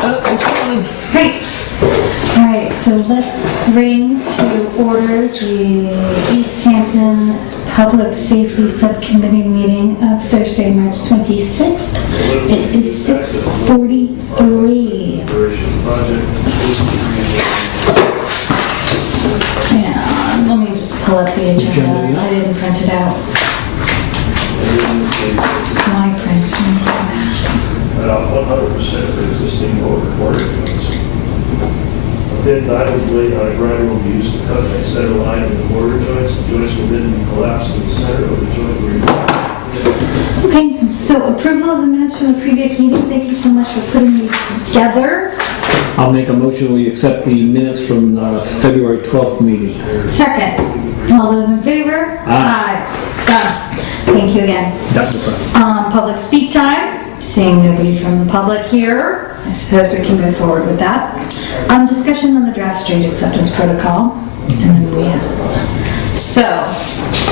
Great. All right, so let's bring to order the East Hampton Public Safety Subcommittee meeting of Thursday, March 26th. It is 6:43. And let me just pull up the agenda. I didn't print it out. My print. 100% for existing or recorded ones. Then I would lay on a grinder will be used to cut a center line in the mortar joints. The joints will then be collapsed in the center of the joint where Okay, so approval of the minutes from the previous meeting. Thank you so much for putting these together. I'll make a motion, we accept the minutes from the February 12th meeting. Second. All those in favor? Aye. Done. Thank you again. That's the problem. Public speak time. Seeing nobody from the public here, I suppose we can move forward with that. Discussion on the draft street acceptance protocol. And then we have. So,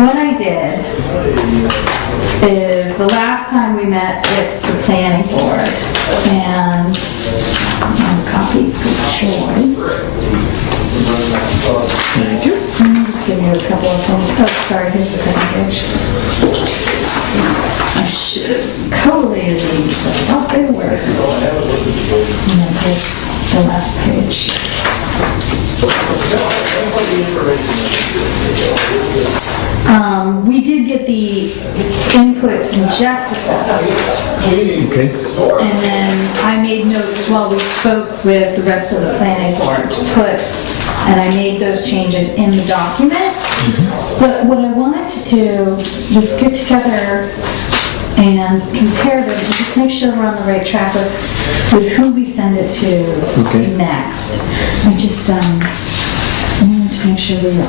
what I did is the last time we met with the planning board, and I'll copy for Joy. Thank you. Let me just give you a couple of things. Oh, sorry, here's the second page. I should have collated these. I thought they were. And then here's the last page. We did get the input from Jessica. Okay. And then I made notes while we spoke with the rest of the planning board to put, and I made those changes in the document. But what I wanted to do was get together and compare them and just make sure we're on the right track with who we send it to next. I just wanted to make sure we were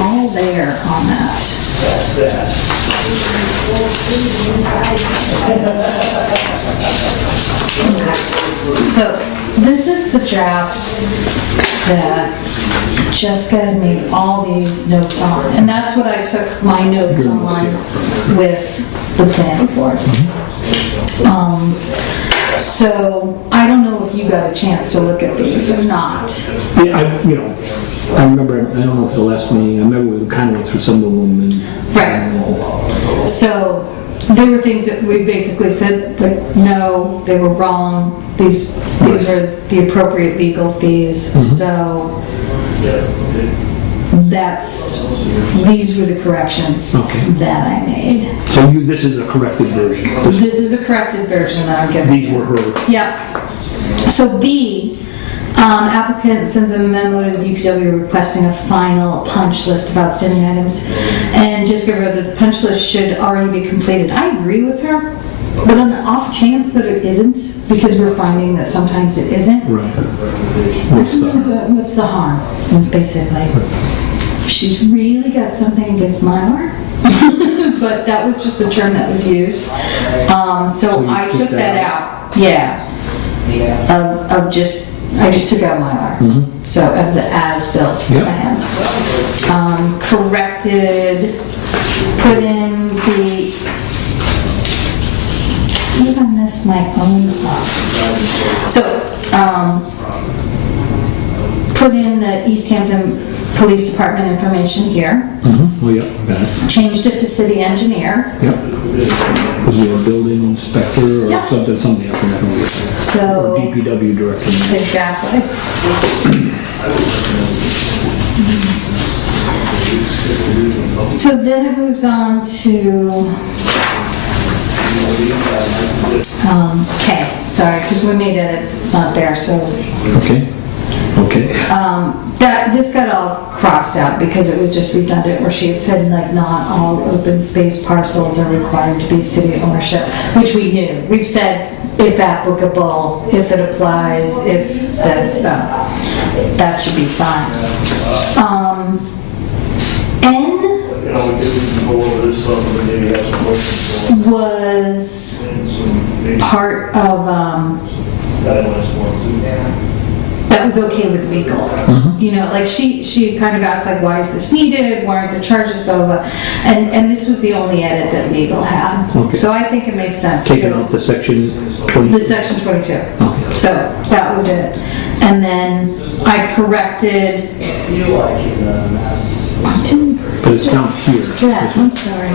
all there on that. Okay. So this is the draft that Jessica had made all these notes on, and that's what I took my notes on with the planning board. So I don't know if you got a chance to look at these or not. Yeah, I remember, I don't know if the last meeting, I remember we kind of went through some of them and... Right. So there were things that we basically said, like, no, they were wrong. These are the appropriate legal fees. So these were the corrections that I made. So this is a corrected version? This is a corrected version that I'm giving. These were her? Yep. So B, applicant sends a memo to the DPW requesting a final punch list of outstanding items, and just give her that the punch list should already be completed. I agree with her, but on the off chance that it isn't, because we're finding that sometimes it isn't. Right. What's the harm? That's basically. She's really got something against Mylar, but that was just the term that was used. So I took that out. Yeah. I just took out Mylar. So of the as-built plans. Corrected, put in the, how did I mess my own up? So, put in the East Hampton Police Department information here. Oh, yeah, got it. Changed it to city engineer. Yep. Because we have building inspector or something up in that area. So. Or DPW director. Exactly. So then it moves on to K. Sorry, because we made edits, it's not there, so. Okay. This got all crossed out because it was just redundant where she had said like not all open space parcels are required to be city ownership, which we knew. We've said if applicable, if it applies, if this, that should be fine. N was part of, that was okay with legal. You know, like she kind of asked like, why is this needed? Why aren't the charges, blah, blah, blah. And this was the only edit that legal had. Okay. So I think it makes sense. Taking out the section 22. The section 22. Okay. So that was it. And then I corrected, I didn't, But it's down here. yeah, I'm sorry.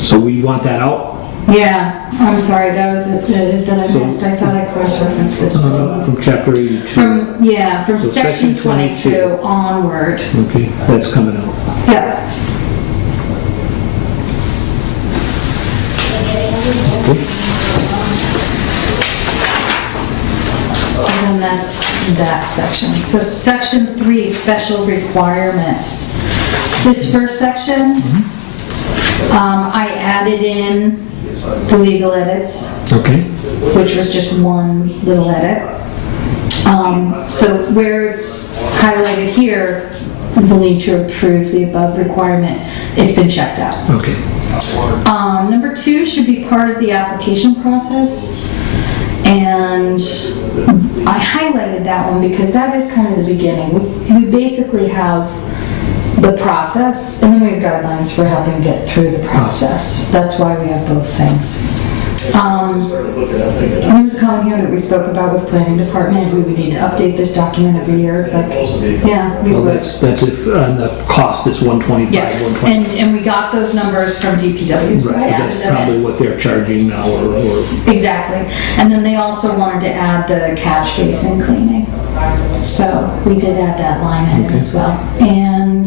So we want that out? Yeah, I'm sorry, that was it that I missed. I thought I cross-referenced this. From chapter 82. From So section section 22 22 onward. Okay, that's coming out. Yep. Okay. So then that's that section. So section 3, special requirements. This first section, I added in the legal edits, Okay. which was just one little edit. So where it's highlighted here, we'll need to approve the above requirement. It's been checked out. Okay. Number 2 should be part of the application process. And I highlighted that one because that is kind of the beginning. We basically have the process, and then we have guidelines for helping get through the process. That's why we have both things. Started looking up, thinking, There was a comment here that we spoke about with planning department. We would need to update this document every year. It's like, yeah, we Well, would. that's if the cost is 125, Yeah, 120. and we got those numbers from DPW, so I Right, added that's them in. probably what they're charging now, or Exactly. And then they also wanted to add the catch basin cleaning. So we did add that line in Okay. as well. And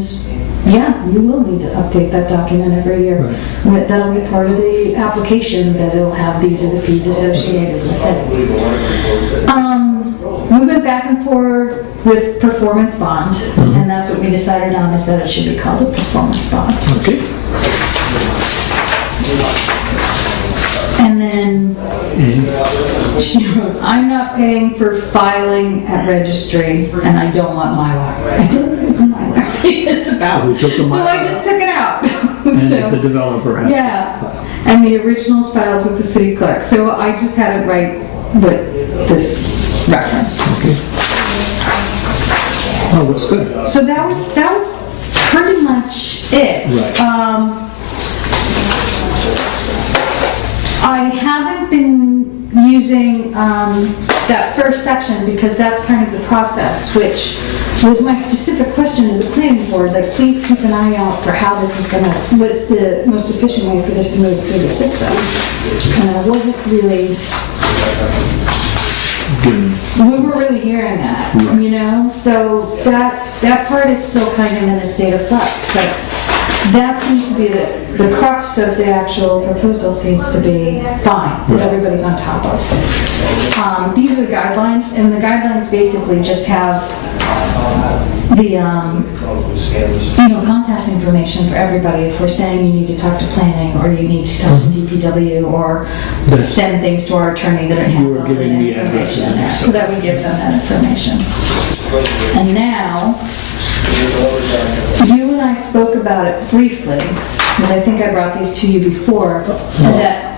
yeah, you will need to update that document every year. That'll be part of the application, that it'll have these are the fees associated with it. We went back and forth with performance bond, and that's what we decided on, is that it should be called a performance bond. okay. And then she wrote, I'm not paying for filing at registry, and I don't want Mylar. I don't know what the Mylar thing is about. So we took the So I Mylar just took it out. And So, if the developer has. yeah, and the original's filed with the city clerk. So I just had it right with this reference. Okay. Oh, looks good. So that was pretty much it. Right. I haven't been using that first section because that's kind of the process, which was my specific question to the planning board, like, please keep an eye out for how this is gonna, what's the most efficient way for this to move through the system. And I wasn't really, Given- we were really hearing that, you know? So that part is still kind of in a state of flux, but that seems to be the crux of the actual proposal seems to be fine, that everybody's on top of. These are the guidelines, and the guidelines basically just have the, contact information for everybody. If we're saying you need to talk to planning, or you need to talk to DPW, or That's- send things to our attorney, that it You has were all that giving the addresses information and there, stuff. so that we give them that information. And now, you and I spoke about it briefly, because I think I brought these to you before, that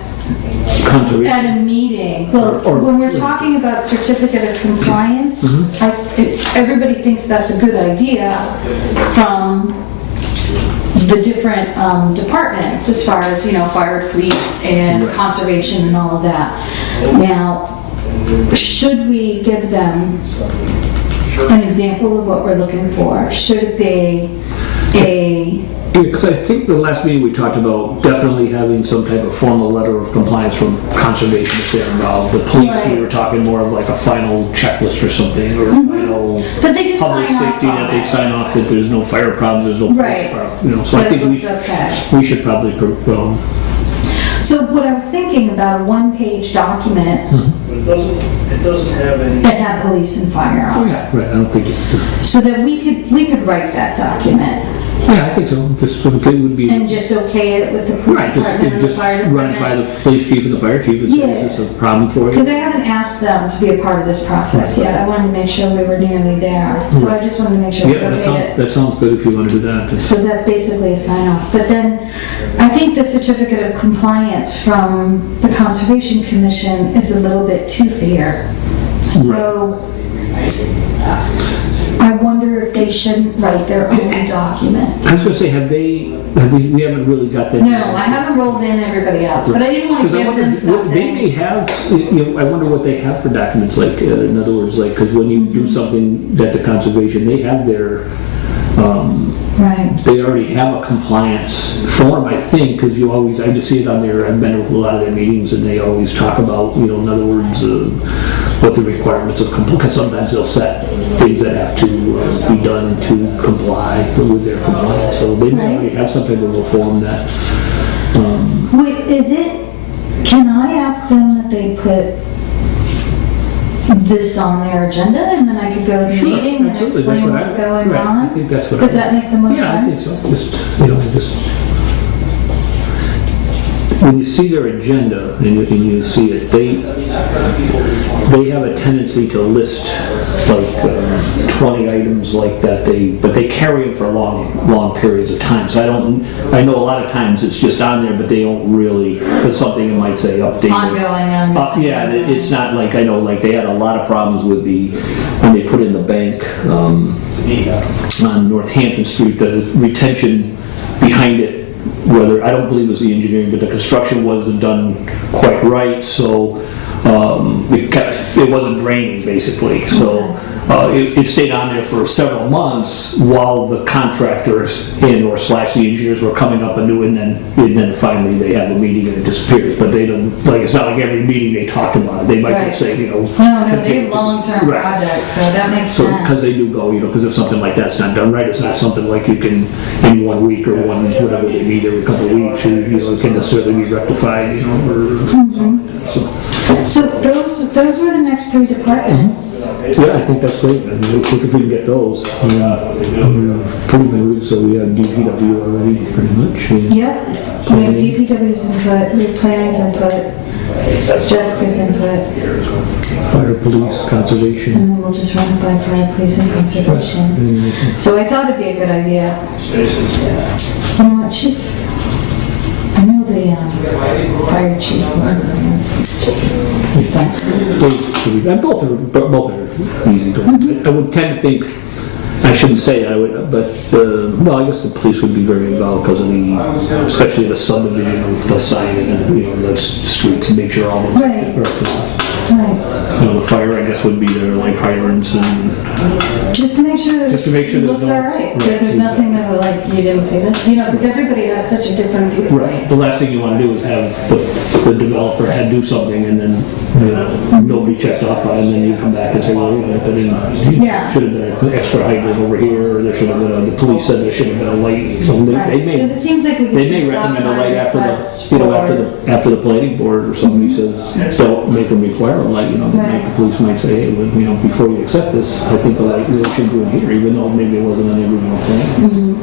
Conservation. at a meeting, well, Or- when we're talking about certificate of compliance, everybody thinks that's a good idea from the different departments, as far as, fire, police, and Right. conservation and all of that. Now, should we give them an example of what we're looking for? Should it be a, Because I think the last meeting we talked about definitely having some type of formal letter of compliance from conservation if they're involved. The police, we Right. were talking more of like a final checklist or something, or a final but they just public sign off safety on that they it. sign off that there's no fire problems, there's no Right. police problem. So I But it think looks okay. we should probably, So what I was thinking about, a one-page document But it doesn't have any, that had police and fire on it, right, I don't think it, so that we could write that document yeah, I think so. Just, it would be. and just okay it with the police Right, just, department and the just fire run it by department. the police chief and the fire chief and say, Yeah. is this a problem for Because you? I haven't asked them to be a part of this process yet. I wanted to make sure we were nearly there. So I just wanted to make sure it Yeah, was okay that sounds good if you want to do that. So that's basically a sign off. But then I think the certificate of compliance from the Conservation Commission is a little bit toothier. So I wonder wonder if they shouldn't write their own document. I was gonna say, we haven't really got that. No, I haven't rolled in everybody else, but I didn't want to Because I give them wonder, they may something. have, I wonder what they have for documents, like, in other words, like, because when you do something that the conservation, they have their, Right. they already have a compliance form, I think, because I just see it on there, I've been to a lot of their meetings, and they always talk about, in other words, what the requirements of compliance, because sometimes they'll set things that have to be done to comply with their compliance, so they may Right. already have some type of a form that, Wait, can I ask them that they put this on their agenda and then I could go to the Sure, meeting and absolutely. explain That's what what's I- going right, on? I think that's what Does I- that make the most Yeah, I think sense? so. Just when you see their agenda and you see it, they have a tendency to list like 20 items like that. But they carry them for long periods of time. So I know a lot of times it's just on there, but they don't really, because something you might say updated. Ongoing. Yeah, it's not like, I know, like they had a lot of problems with when they put in the bank on Northampton Street, the retention behind it, whether, I don't believe it was the engineering, but the construction wasn't done quite right, so it wasn't draining basically. So it stayed on there for several months while the contractors or / the engineers were coming up anew, and then finally they have a meeting and it disappears. But they don't, like, it's not like every meeting they talked about it. They might just say, No, they have long-term Right. projects, so that makes So, sense. because they do go, because if something like that's not done right, it's not something like you can, in 1 week or whatever they meet every couple of weeks, it can necessarily be rectified, So those were the next 3 departments. Yeah, I think that's great. I mean, if we can get those. Pretty good, so we have DPW already, pretty much. Yep, we have DPW's input, we have planning's input, Jessica's input, Fire, police, conservation. and then we'll just run it by fire, police, and conservation. So I thought it'd be a good idea. Spaces. You know what, chief? I know the fire chief. Both are easy. I would tend to think, I shouldn't say I would, but, well, I guess the police would be very involved because of especially the subdivision of the signing and, the streets and make sure all those. Right. Right, The fire, I guess, would be their like hydrants and, just to make sure Just to make sure it there's looks no- all right, right, that there's nothing that will, like, you didn't see this, because everybody has such a different viewpoint. right, the last thing you want to do is have the developer do something and then, nobody checked off on it, and then you come back and say, well, wait a minute, but then Yeah. should have been an extra hydrant over here, or there should have been, the police said there should have been a light. So they Right, may, because it seems like we they get may some stop recommend a sign light after requests the, after the planning board or somebody says, don't make them require a light, Right. the police might say, hey, well, before you accept this, I think the light really should go in here, even though maybe it wasn't on the original plan.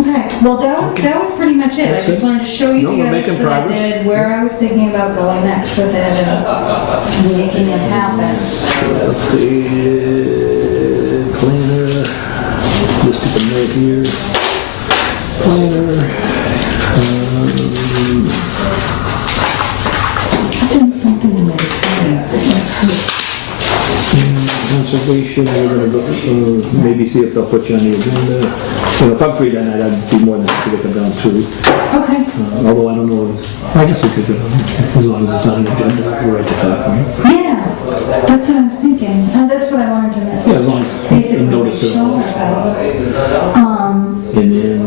Okay, well, that was pretty much it. I That's just good. wanted to show you No, the we're edits making that I progress. did, where I was thinking about going next with it and making it happen. Updated planner, just keep a note here. Planner. I've done something to make it Conservation, we're gonna go, maybe see if they'll put you on the agenda. If I'm free that night, I'd be more than happy to get them down too. Okay, Although I don't know, I guess we could, as long as it's on the agenda, we're right to talk, right? yeah, that's what I was thinking. That's what I wanted to know. Yeah, as long as Basically, you notice show her it. about. And then,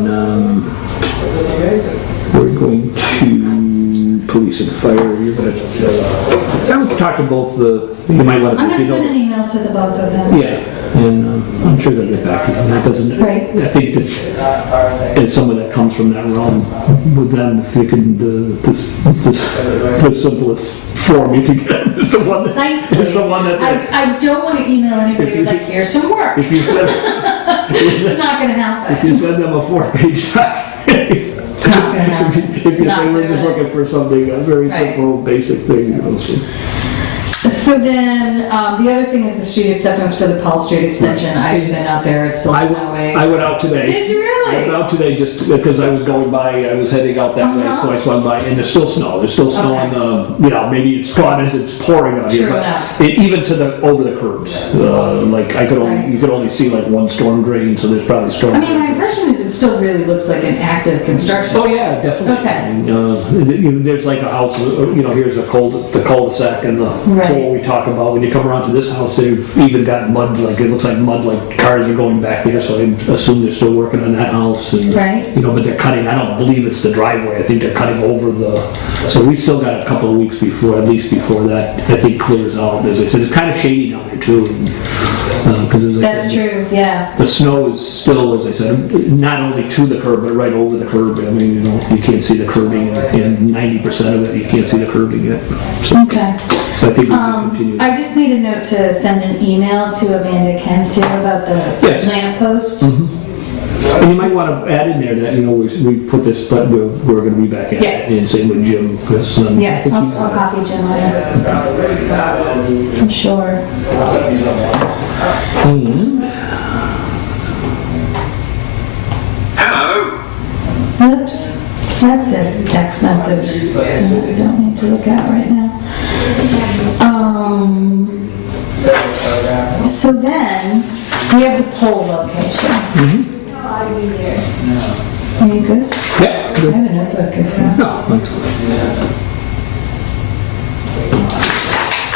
we're going to police and fire, you're gonna, I would talk to both you might let I'm us, gonna send an email to the both of them. yeah, and I'm sure they'll get back to you. That doesn't, Right. I think that as someone that comes from that realm, with them, if you can, the simplest form you can get is the one that, Precisely. is the one that, I don't want to email anybody If you- like, here's some work. if you send, It's not gonna if you happen. send them a 4-page document, It's not gonna happen. if you Not say we're doing just it. looking for something, a very Right. simple, basic thing, so. So then, the other thing is the street acceptance for the Paul Street extension. I've been out there, it's still snowing. I went out today. Did you really? Really? Out today just because I was going by, I was heading out that way, so I swung by, and there's still snow. There's still snow on the, maybe it's gone as it's pouring on here, True but enough. even to over the curbs. Like you could only see like one storm drain, so there's probably storm. I mean, my impression is it still really looks like an active construction. Oh yeah, definitely. Okay. There's like a house, here's the cul-de-sac and the Right. hole we talk about. When you come around to this house, they've even got mud, like it looks like mud, like cars are going back there, so I assume they're still working on that house. And, Right. but they're cutting, I don't believe it's the driveway, I think they're cutting over so we still got a couple of weeks before, at least before that, I think clears out. As I said, it's kind of shady down there too. Because That's true, yeah. the snow is still, as I said, not only to the curb, but right over the curb. I mean, you can't see the curbing, and 90% of it, you can't see the curbing yet. So, Okay. so I think we can continue. I just made a note to send an email to Amanda Kent too about the Yes. lamp post. And you might want to add in there that, we've put this, but we're going to be back at Yeah. it. And same with Jim, because I Yeah, think he's- I'll copy Jim on it. For sure. Hello. Oops, that's a text message that we don't need to look at right now. So then, we have the poll location. Are you good? Yeah. I have a notebook if you... No.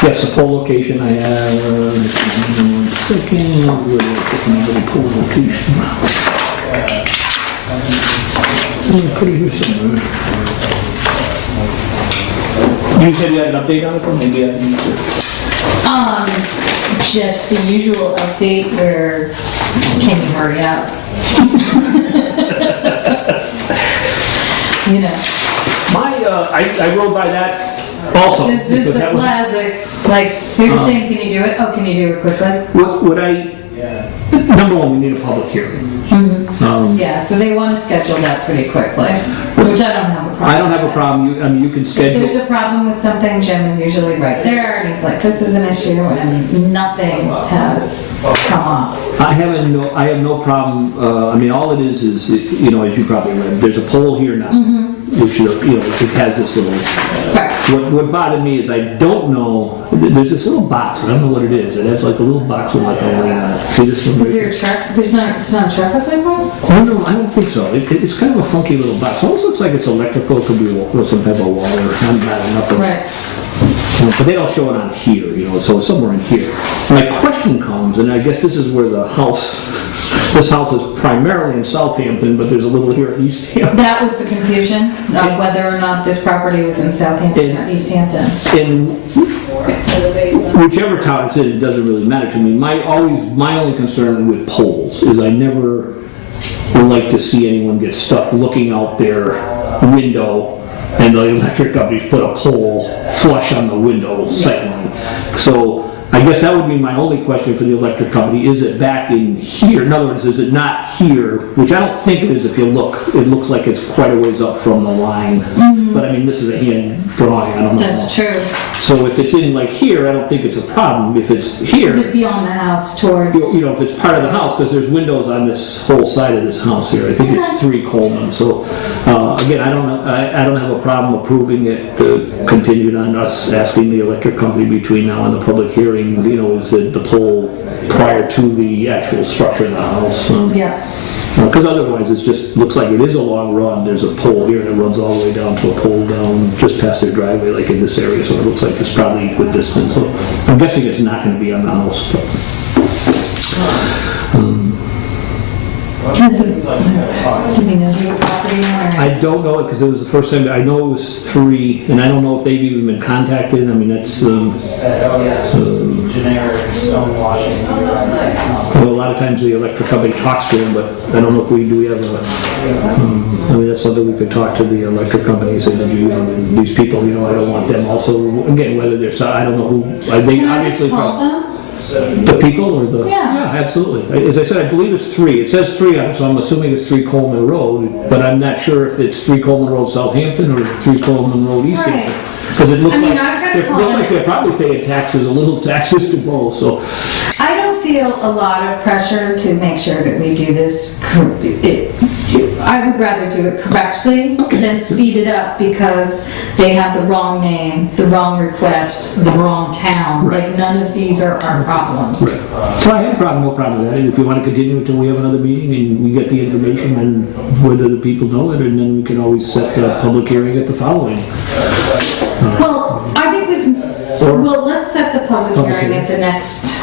Yes, the pole location I have, one second, where the pole location. Put it here somewhere. You said you had an update on it, or maybe I can... Just the usual update where, can you hurry up? I rode by that also. There's because the that was- classic, like, here's the thing, can you do it? Oh, can you do it quickly? Number one, we need a public hearing. Yeah, so they want to schedule that pretty quickly, which I don't have a problem I don't have a with. problem, you can If there's schedule. a problem with something, Jim is usually right there, and he's like, this is an issue, and nothing has come up. I have no problem, all it is, as you probably read, there's a pole here now, which, it has this little, Right. what bothered me is I don't know, there's this little box, I don't know what it is, it has like a little box with like a light on it. See this one right Is there a it's not a traffic light post? Oh, no, I don't think so. It's kind of a funky little box. Almost looks like it's electrical, could be some type of wire. I'm not nothing. Right. But they don't show it on here, so it's somewhere in here. My question comes, and I guess this is where this house is primarily in Southampton, but there's a little here in East Hampton. That was the confusion of whether or not this property was in Southampton or East Hampton. In whichever town it's in, it doesn't really matter to me. My only concern with poles is I never like to see anyone get stuck looking out their window and the electric companies put a pole flush on the window sightline. So I guess that would be my only question for the electric company. Is it back in here? In other words, is it not here? Which I don't think it is if you look. It looks like it's quite a ways up from the line. But this is a hand drawing, I don't know. That's true. So if it's in like here, I don't think it's a problem. If it's here, Just beyond the house towards... if it's part of the house, because there's windows on this whole side of this house here. I think it's 3 Coleman. So again, I don't have a problem approving it contingent on us asking the electric company between now and the public hearing. Is it the pole prior to the actual structure of the house? Yeah. Because otherwise, it just looks like it is a long run. There's a pole here that runs all the way down to a pole down just past their driveway, like in this area. So it looks like it's probably equidistant. So I'm guessing it's not going to be on the house. But, Do we know who the property owner I don't know it because it was the first time. I know it was 3, and I don't know if they've even been contacted. That's generic stone washing. a lot of times the electric company talks to them, but I don't know if do we have a, that's something we could talk to the electric company and say, these people, I don't want them also, again, whether they're, I don't know who, I think Can I just obviously. call them? The people or the? Yeah. Absolutely. As I said, I believe it's 3. It says 3 on it, so I'm assuming it's 3 Coleman Road, but I'm not sure if it's 3 Coleman Road Southampton or 3 Coleman Road East Right. Hampton. Because it looks I mean, like, I've got to it call looks them. like they're probably paying taxes, a little taxes to both, so. I don't feel a lot of pressure to make sure that we do this. I would rather do it correctly than speed it up because they have the wrong name, the wrong request, the wrong town. Right. Like, none of these are our problems. So I have no problem with that. If you want to continue until we have another meeting and we get the information and whether the people know it, and then we can always set the public hearing at the following. Well, I think we can, Or- well, let's set the public Public hearing hearing. at the next,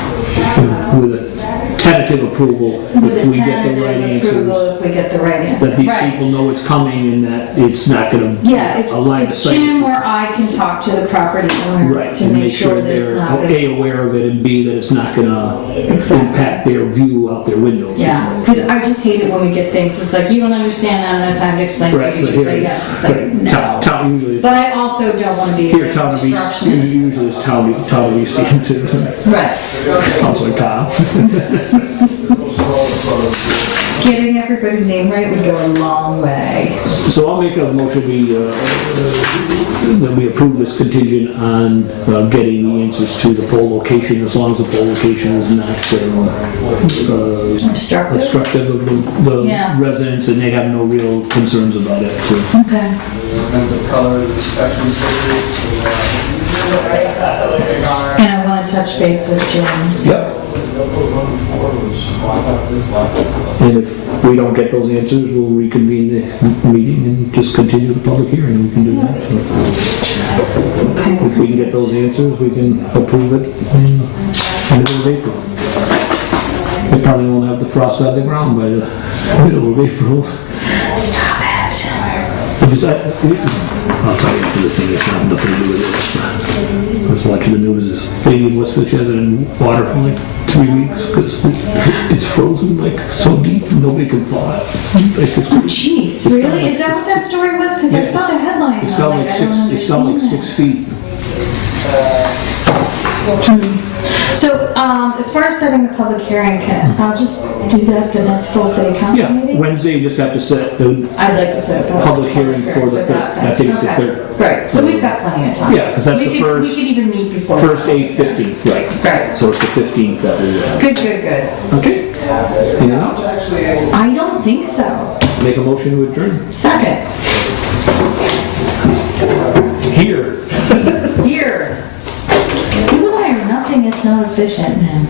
With a tentative approval with if a we get the right tentative approval answers. if we get the right answer. That these Right. people know it's coming and that it's not going Yeah, to align the if site. Jim or I can talk to the property owner Right, to and make sure that it's they're not gonna. A, aware of it, and B, that it's not going to Exactly. impact their view out their windows. Yeah, because I just hate it when we get things, it's like, you don't understand, I don't have time to explain to Right, you, but just say here- yes, it's like, right, no. Town usually, But I also don't want to be here, an town of East, obstructionist. usually it's town of East Hampton, Right, Councilor Tom. getting everybody's name right would go a long way. So I'll make a motion that we approve this contingent on getting the answers to the pole location, as long as the pole location is not Obstructive? obstructive of the Yeah. residents, and they have no real concerns about it, too. Okay. And I want to touch base with Jim. Yep. And if we don't get those answers, we'll reconvene the meeting and just continue the public hearing. We can do that. So Okay. if we can get those answers, we can approve it in the middle of April. We probably won't have the frost out of the ground by the middle of April. Stop it. Because I'll tell you after the thing, it's got nothing to do with this. I was watching the news, this lady in Westfield, she hasn't in water for like 3 weeks because it's frozen like so deep, nobody can thaw it. It's just crazy. Jeez, really? Is that what that story was? Because I Yeah. saw the headline and It's I'm down like, like I six, don't it's down like understand 6 feet. that. So, as far as setting the public hearing, I'll just do that at the next full city council Yeah, meeting? Wednesday you just have to set the, I'd like to set a Public hearing for the third. that. I think it's the Okay. third. Right, so we've got plenty of time. Yeah, 'cause that's We the could- first- We could even meet before. first, 8th, 15th, right. Right. So it's the 15th that we, Good, good, good. okay. Anything else? I don't think so. Make a motion to adjourn. Second, Here. here. You and I are nothing if not efficient, man.